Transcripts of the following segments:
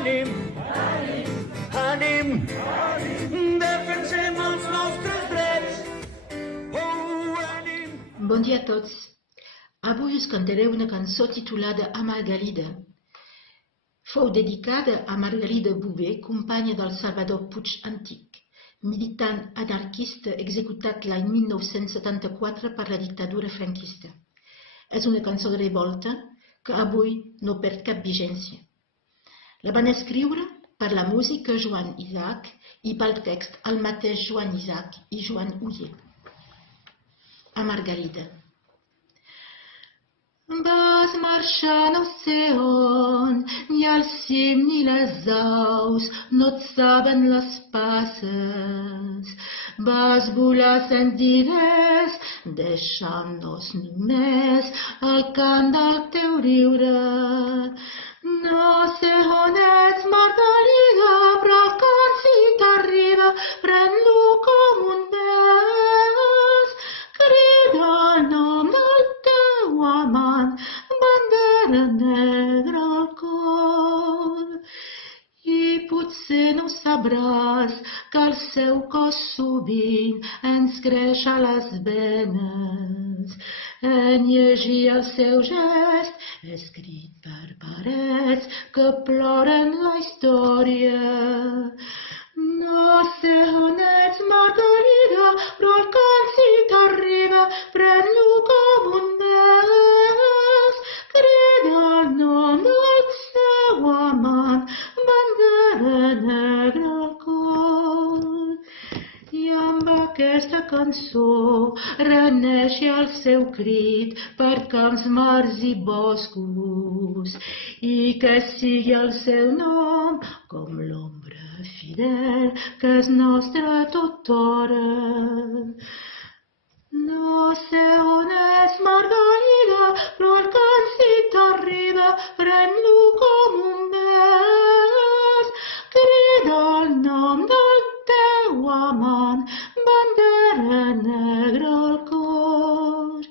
ànim, ànim, defensem els nostres drets. Oh, ànim. Bon dia a tots. Avui us cantaré una cançó titulada A Margalida. Fou dedicada a Margalida Bouver, companya del Salvador Puig Antic, militant anarquista executat l'any 1974 per la dictadura franquista. És una cançó de revolta que avui no perd cap vigència. La van escriure per la música Joan Isaac i pel text el mateix Joan Isaac i Joan Uller. A Margalida. Vas marxar no sé on, ni al cim ni les aus no et saben les passes. Vas volar sense diners, deixant-nos només el cant del teu riure. No sé on ets, Margalida, però el cant si t'arriba, pren-lo com un bes. Crida el nom del teu amant, bandera negra al cor. I potser no sabràs que el seu cos sovint ens creix a les venes. En llegir el seu gest, escrit per parets que ploren la història. No sé on ets, Margalida, però el cant si t'arriba, pren-lo com un bes. Crida el nom del seu amant, bandera negra al cor. I amb aquesta cançó reneixi el seu crit per camps, mars i boscos, i que sigui el seu nom com l'ombra fidel que és nostra tothora. No sé on és, Margalida, però el cant si t'arriba, pren-lo com un bes. Crida el nom del teu amant, bandera negra al cor.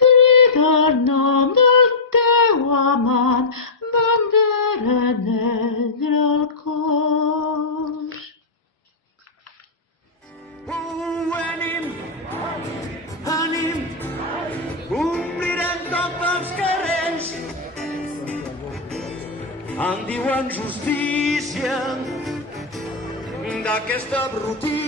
Crida el nom del teu amant, bandera negra al cor. Oh, ànim, ànim, omplirem tots els carrers. En diuen justícia d'aquesta brutícia.